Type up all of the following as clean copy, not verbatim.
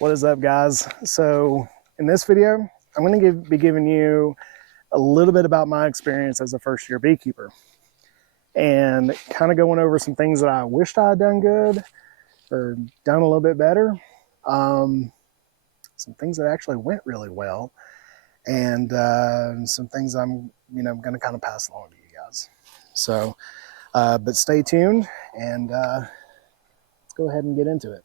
What is up, guys? So in this video, I'm going to be giving you a little bit about my experience as a first-year beekeeper and kind of going over some things that I wished I had done good or done a little bit better. Some things that actually went really well, and some things I'm going to kind of pass along to you guys. So, but stay tuned, and let's go ahead and get into it.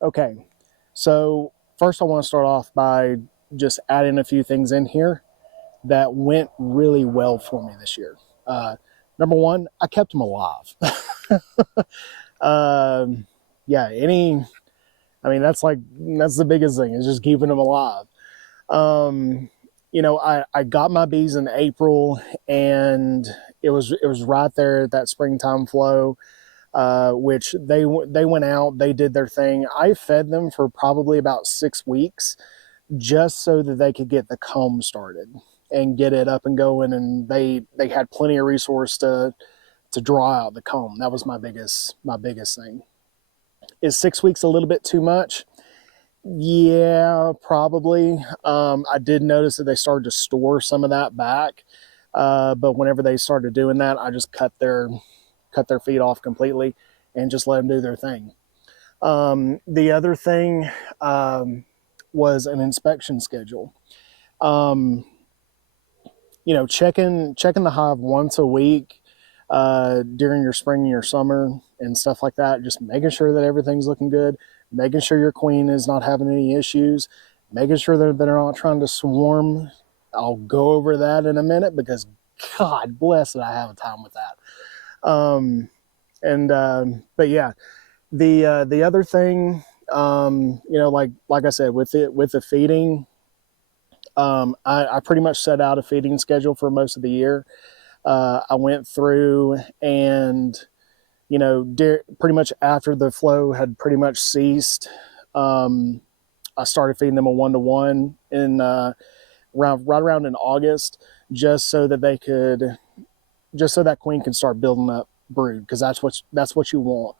Okay, so first I want to start off by just adding a few things in here that went really well for me this year. Number one, I kept them alive. Yeah, that's the biggest thing, is just keeping them alive. I got my bees in April, and it was right there at that springtime flow. Which they went out, they did their thing. I fed them for probably about 6 weeks just so that they could get the comb started and get it up and going, and they had plenty of resource to draw out the comb. That was my biggest thing. Is 6 weeks a little bit too much? Yeah, probably. I did notice that they started to store some of that back, but whenever they started doing that, I just cut their feet off completely and just let them do their thing. The other thing was an inspection schedule. Checking the hive once a week during your spring and your summer and stuff like that, just making sure that everything's looking good, making sure your queen is not having any issues, making sure that they're not trying to swarm. I'll go over that in a minute, because God bless it, I have a time with that. But yeah, the other thing, like I said, with the feeding, I pretty much set out a feeding schedule for most of the year. I went through and, pretty much after the flow had pretty much ceased, I started feeding them a 1-to-1 in, right around in August, just so that that queen can start building up brood, because that's what you want.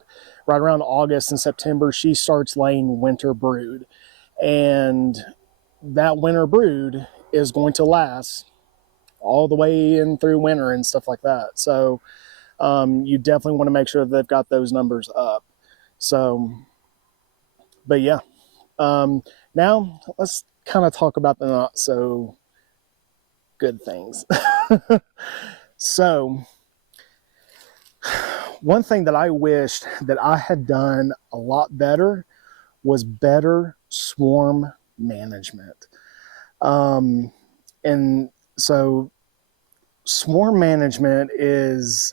Right around August and September, she starts laying winter brood, and that winter brood is going to last all the way in through winter and stuff like that. So you definitely want to make sure that they've got those numbers up. So, but yeah, now let's kind of talk about the not so good things. So one thing that I wished that I had done a lot better was better swarm management. And so swarm management is,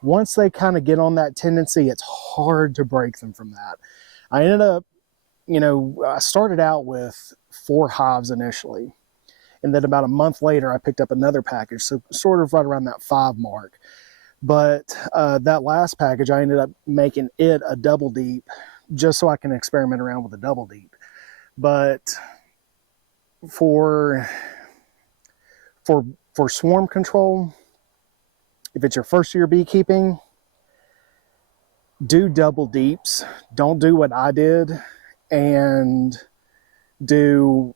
once they kind of get on that tendency, it's hard to break them from that. I ended up, I started out with 4 hives initially, and then about a month later I picked up another package, so sort of right around that 5 mark. But that last package, I ended up making it a double deep, just so I can experiment around with a double deep. But for swarm control, if it's your first year beekeeping, do double deeps. Don't do what I did and do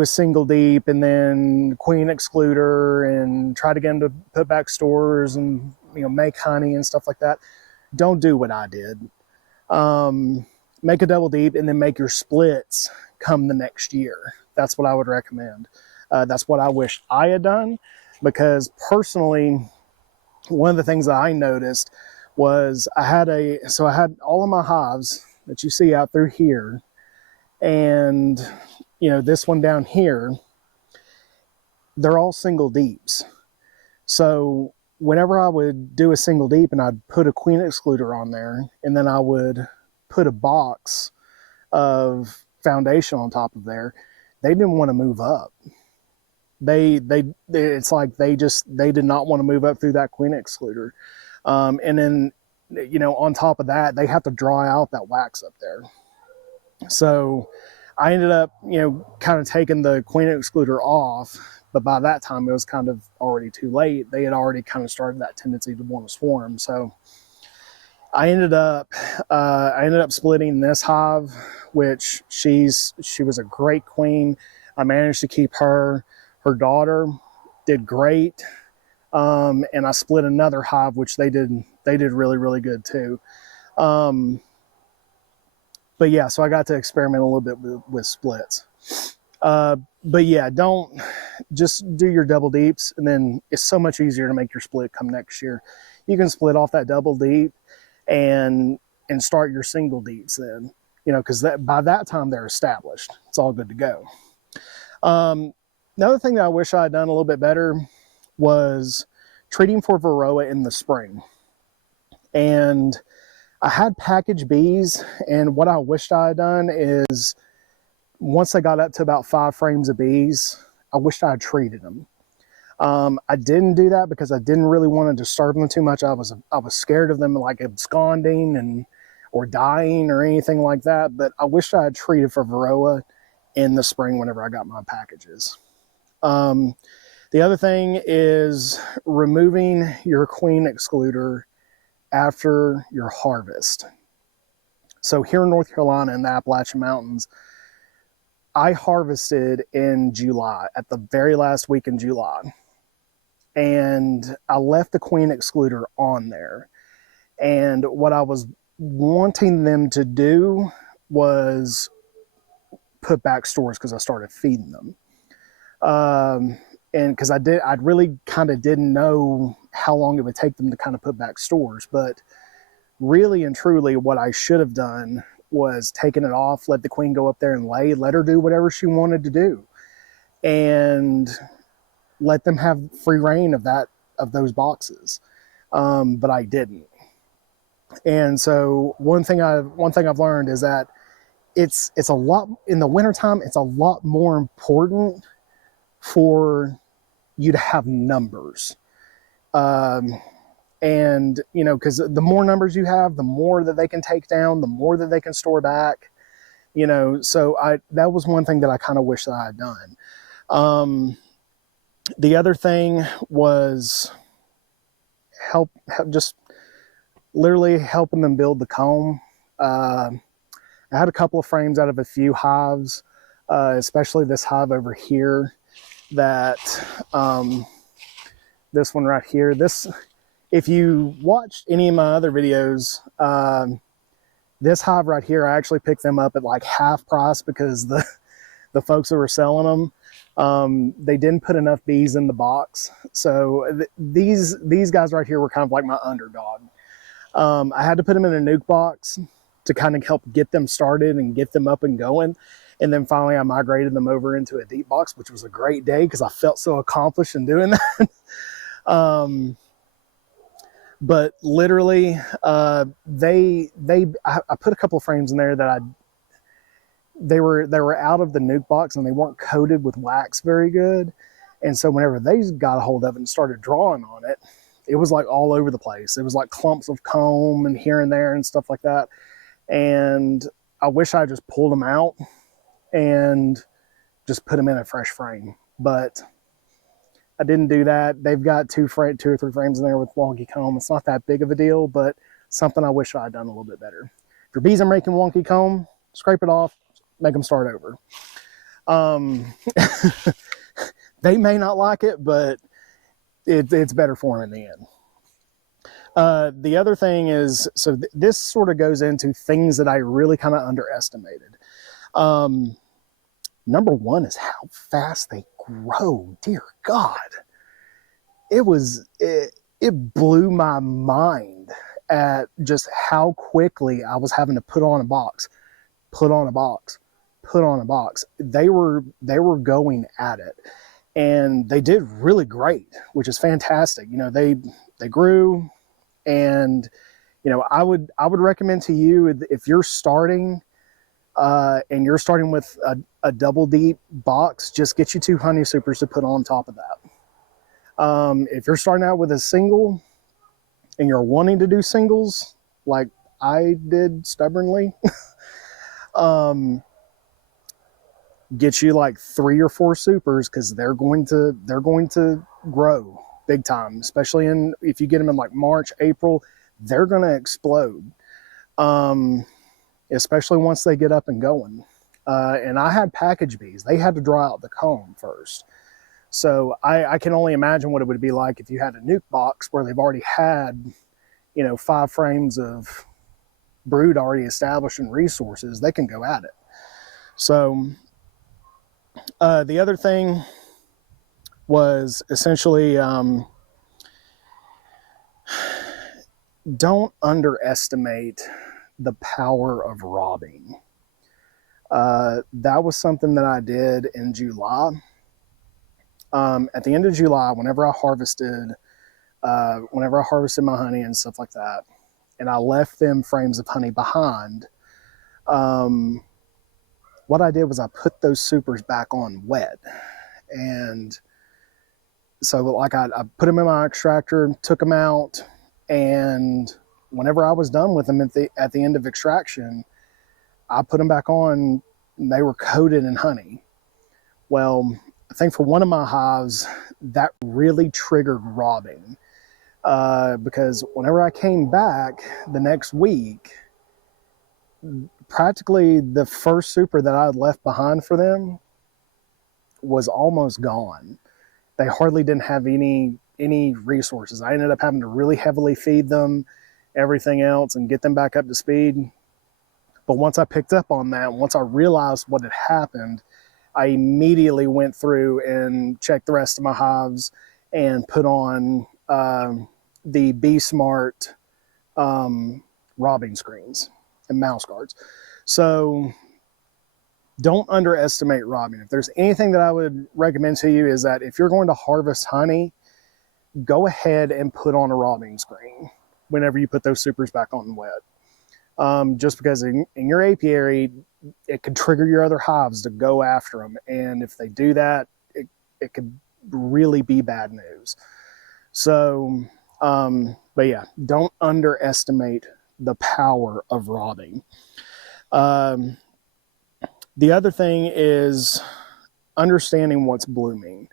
a single deep and then queen excluder and try to get them to put back stores and make honey and stuff like that. Don't do what I did. Make a double deep and then make your splits come the next year. That's what I would recommend. That's what I wish I had done, because personally, one of the things that I noticed was I had all of my hives that you see out through here, and this one down here, they're all single deeps. So whenever I would do a single deep and I'd put a queen excluder on there, and then I would put a box of foundation on top of there, they didn't want to move up. It's like they did not want to move up through that queen excluder. And then you know, on top of that, they have to dry out that wax up there. So I ended up, you know, kind of taking the queen excluder off, but by that time it was kind of already too late. They had already kind of started that tendency to want to swarm. So I ended up splitting this hive, which she was a great queen. I managed to keep her. Her daughter did great, and I split another hive, which they did really, really good too. But yeah, so I got to experiment a little bit with splits. But yeah, don't just do your double deeps, and then it's so much easier to make your split come next year. You can split off that double deep and start your single deeps then, you know, because by that time they're established. It's all good to go. Another thing that I wish I had done a little bit better was treating for varroa in the spring. And I had packaged bees, and what I wished I had done is once I got up to about 5 frames of bees, I wished I had treated them. I didn't do that because I didn't really want to disturb them too much. I was scared of them like absconding or dying or anything like that. But I wished I had treated for varroa in the spring whenever I got my packages. The other thing is removing your queen excluder after your harvest. So here in North Carolina in the Appalachian Mountains, I harvested in July, at the very last week in July. And I left the queen excluder on there. And what I was wanting them to do was put back stores because I started feeding them. And because I really kind of didn't know how long it would take them to kind of put back stores. But really and truly, what I should have done was taken it off, let the queen go up there and lay, let her do whatever she wanted to do, and let them have free reign of those boxes. But I didn't. And so one thing I've learned is that it's a lot in the wintertime. It's a lot more important for you to have numbers. And, you know, because the more numbers you have, the more that they can take down, the more that they can store back, you know. So that was one thing that I kind of wish that I had done. The other thing was just literally helping them build the comb. I had a couple of frames out of a few hives, especially this hive over here that, this one right here, if you watched any of my other videos, this hive right here, I actually picked them up at like half price because the folks that were selling them, they didn't put enough bees in the box. So these guys right here were kind of like my underdog. I had to put them in a nuke box to kind of help get them started and get them up and going. And then finally I migrated them over into a deep box, which was a great day because I felt so accomplished in doing that. But literally, I put a couple of frames in there that they were out of the nuke box and they weren't coated with wax very good. And so whenever they got a hold of it and started drawing on it, it was like all over the place. It was like clumps of comb and here and there and stuff like that. And I wish I just pulled them out and just put them in a fresh frame, but I didn't do that. They've got two or three frames in there with wonky comb. It's not that big of a deal, but something I wish I had done a little bit better. If your bees are making wonky comb, scrape it off, make them start over. They may not like it, but it's better for them in the end. The other thing is, so this sort of goes into things that I really kind of underestimated. Number one is how fast they grow. Dear God, it blew my mind at just how quickly I was having to put on a box. They were going at it, and they did really great, which is fantastic. You know, they grew, and you know, I would recommend to you, if you're starting and you're starting with a double deep box, just get you 2 honey supers to put on top of that. If you're starting out with a single and you're wanting to do singles, like I did stubbornly, get you like 3 or 4 supers, because they're going to grow big time, especially if you get them in like March, April, they're going to explode. Especially once they get up and going. And I had package bees. They had to dry out the comb first. So I can only imagine what it would be like if you had a nuke box where they've already had, 5 frames of brood already established and resources. They can go at it. So the other thing was essentially, don't underestimate the power of robbing. That was something that I did in July. At the end of July, whenever I harvested my honey and stuff like that, and I left them frames of honey behind, what I did was I put those supers back on wet. And so like I put them in my extractor, took them out, and whenever I was done with them at the end of extraction, I put them back on, and they were coated in honey. Well, I think for one of my hives, that really triggered robbing, because whenever I came back the next week, practically the first super that I had left behind for them was almost gone. They hardly didn't have any resources. I ended up having to really heavily feed them, everything else, and get them back up to speed. But once I picked up on that, once I realized what had happened, I immediately went through and checked the rest of my hives and put on the Be Smart robbing screens and mouse guards. So don't underestimate robbing. If there's anything that I would recommend to you, is that if you're going to harvest honey, go ahead and put on a robbing screen whenever you put those supers back on wet. Just because in your apiary, it could trigger your other hives to go after them. And if they do that, it could really be bad news. So, but yeah, don't underestimate the power of robbing. The other thing is understanding what's blooming.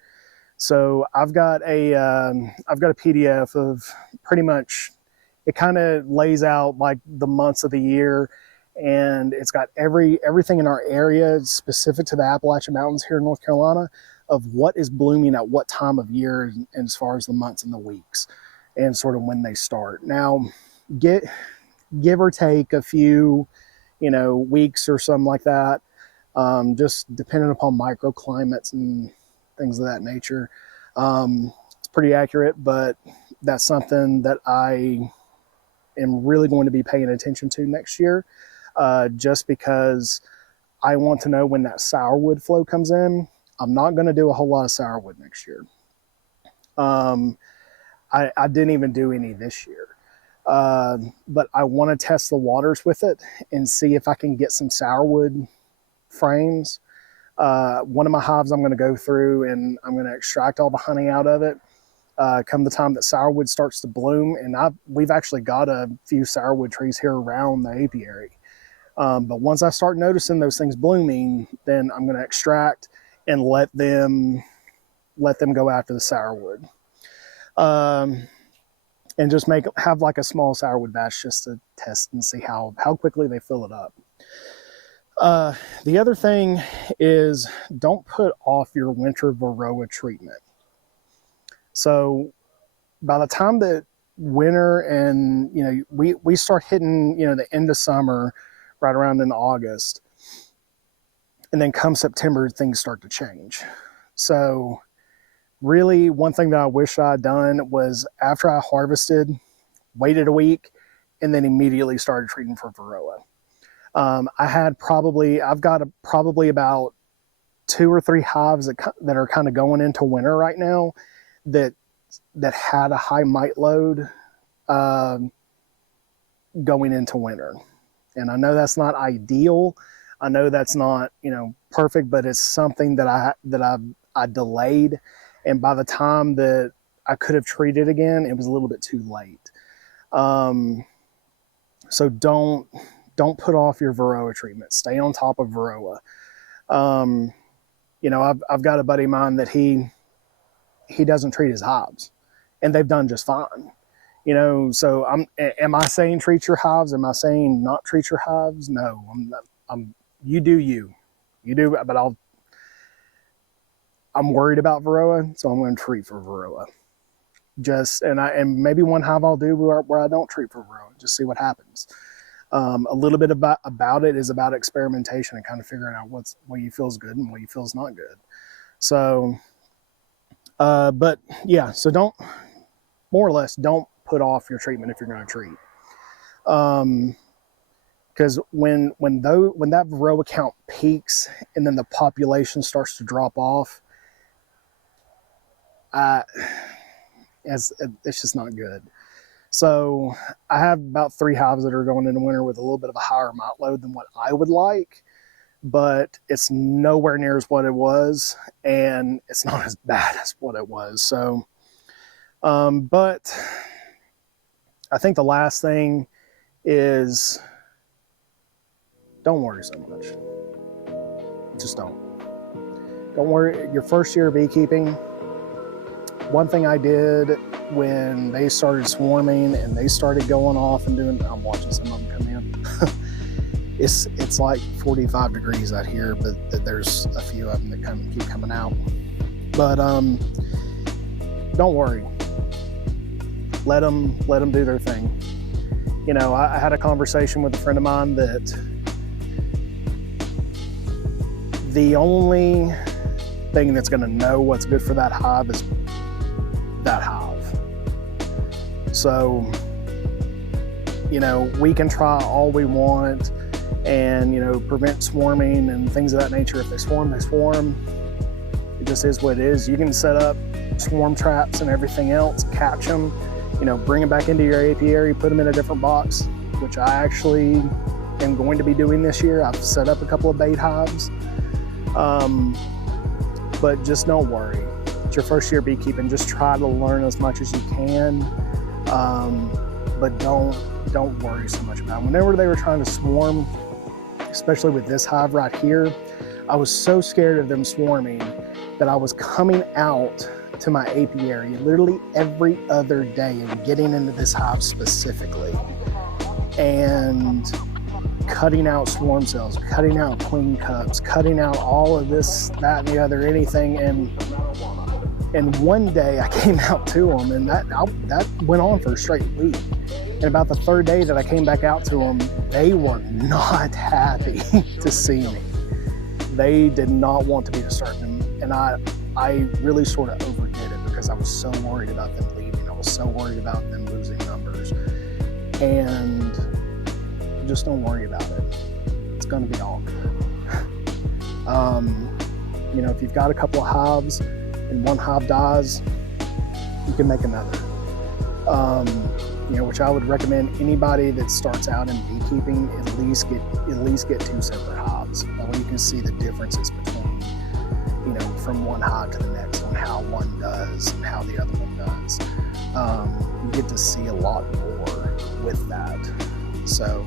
So I've got a PDF of pretty much, it kind of lays out like the months of the year, and it's got everything in our area specific to the Appalachian Mountains here in North Carolina of what is blooming at what time of year, and as far as the months and the weeks and sort of when they start. Now, give or take a few, weeks or something like that, just depending upon microclimates and things of that nature. It's pretty accurate, but that's something that I am really going to be paying attention to next year, just because I want to know when that sourwood flow comes in. I'm not going to do a whole lot of sourwood next year. I didn't even do any this year. But I want to test the waters with it and see if I can get some sourwood frames. One of my hives I'm going to go through and I'm going to extract all the honey out of it. Come the time that sourwood starts to bloom, and we've actually got a few sourwood trees here around the apiary. But once I start noticing those things blooming, then I'm going to extract and let them go after the sourwood. And just have like a small sourwood batch just to test and see how quickly they fill it up. The other thing is, don't put off your winter Varroa treatment. So by the time that winter and, we start hitting, the end of summer right around in August, and then come September, things start to change. So really, one thing that I wish I had done was, after I harvested, waited a week, and then immediately started treating for Varroa. I've got probably about 2 or 3 hives that are kind of going into winter right now that had a high mite load going into winter. And I know that's not ideal. I know that's not, perfect, but it's something that I delayed. And by the time that I could have treated again, it was a little bit too late. So don't put off your Varroa treatment. Stay on top of Varroa. You know, I've got a buddy of mine that he doesn't treat his hives, and they've done just fine. You know, so am I saying treat your hives? Am I saying not treat your hives? No, you do you do, but I'm worried about Varroa, so I'm going to treat for Varroa. And maybe one hive I'll do where I don't treat for Varroa, just see what happens. A little bit about it is about experimentation and kind of figuring out what you feel is good and what you feel is not good. So, but yeah, so more or less, don't put off your treatment if you're going to treat. Because when that Varroa count peaks and then the population starts to drop off, it's just not good. So I have about 3 hives that are going into winter with a little bit of a higher mite load than what I would like, but it's nowhere near as what it was, and it's not as bad as what it was. So, but I think the last thing is don't worry so much. Just don't worry. Your first year of beekeeping, one thing I did when they started swarming and they started going off and doing, I'm watching some of them come in. It's like 45 degrees out here, but there's a few of them that keep coming out. But don't worry. Let them do their thing. You know, I had a conversation with a friend of mine that the only thing that's going to know what's good for that hive is that hive. So, you know, we can try all we want and, you know, prevent swarming and things of that nature. If they swarm, they swarm. It just is what it is. You can set up swarm traps and everything else, catch them, you know, bring them back into your apiary, put them in a different box, which I actually am going to be doing this year. I've set up a couple of bait hives. But just don't worry. It's your first year beekeeping. Just try to learn as much as you can. But don't worry so much about it. Whenever they were trying to swarm, especially with this hive right here, I was so scared of them swarming that I was coming out to my apiary literally every other day and getting into this hive specifically and cutting out swarm cells, cutting out queen cups, cutting out all of this, that, and the other, anything. And one day I came out to them, and that went on for a straight week. And about the 3rd day that I came back out to them, they were not happy to see me. They did not want to be disturbed. And I really sort of overdid it because I was so worried about them leaving. I was so worried about them losing numbers. And just don't worry about it. It's going to be all good. You know, if you've got a couple of hives and one hive dies, you can make another. You know, which I would recommend anybody that starts out in beekeeping at least get 2 separate hives. That way you can see the differences between, you know, from one hive to the next on how one does and how the other one does. You get to see a lot more with that. So,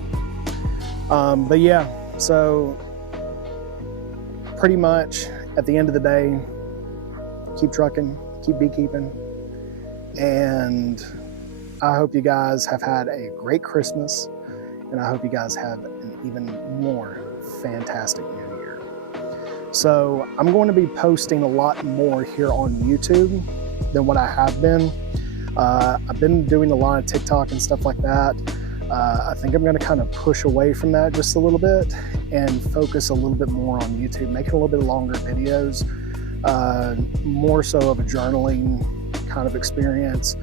but yeah, so pretty much at the end of the day, keep trucking, keep beekeeping, and I hope you guys have had a great Christmas, and I hope you guys have an even more fantastic New Year. So I'm going to be posting a lot more here on YouTube than what I have been. I've been doing a lot of TikTok and stuff like that. I think I'm going to kind of push away from that just a little bit and focus a little bit more on YouTube, making a little bit longer videos, more so of a journaling kind of experience,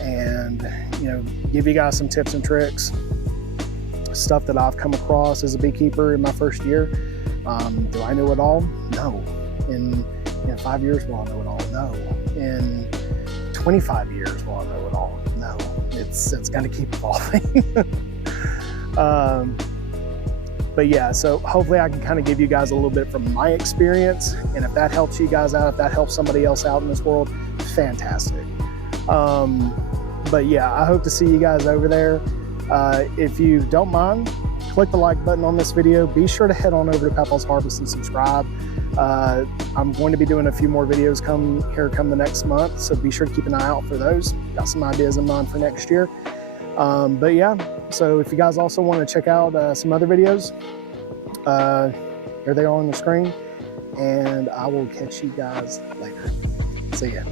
and, you know, give you guys some tips and tricks, stuff that I've come across as a beekeeper in my first year. Do I know it all? No. In 5 years, will I know it all? No. In 25 years, will I know it all? No. It's going to keep evolving. But yeah, so hopefully I can kind of give you guys a little bit from my experience, and if that helps you guys out, if that helps somebody else out in this world, fantastic. But yeah, I hope to see you guys over there. If you don't mind, click the like button on this video. Be sure to head on over to Papa's Harvest and subscribe. I'm going to be doing a few more videos come the next month, so be sure to keep an eye out for those. Got some ideas in mind for next year. But yeah, so if you guys also want to check out some other videos, here they are on the screen, and I will catch you guys later. See ya.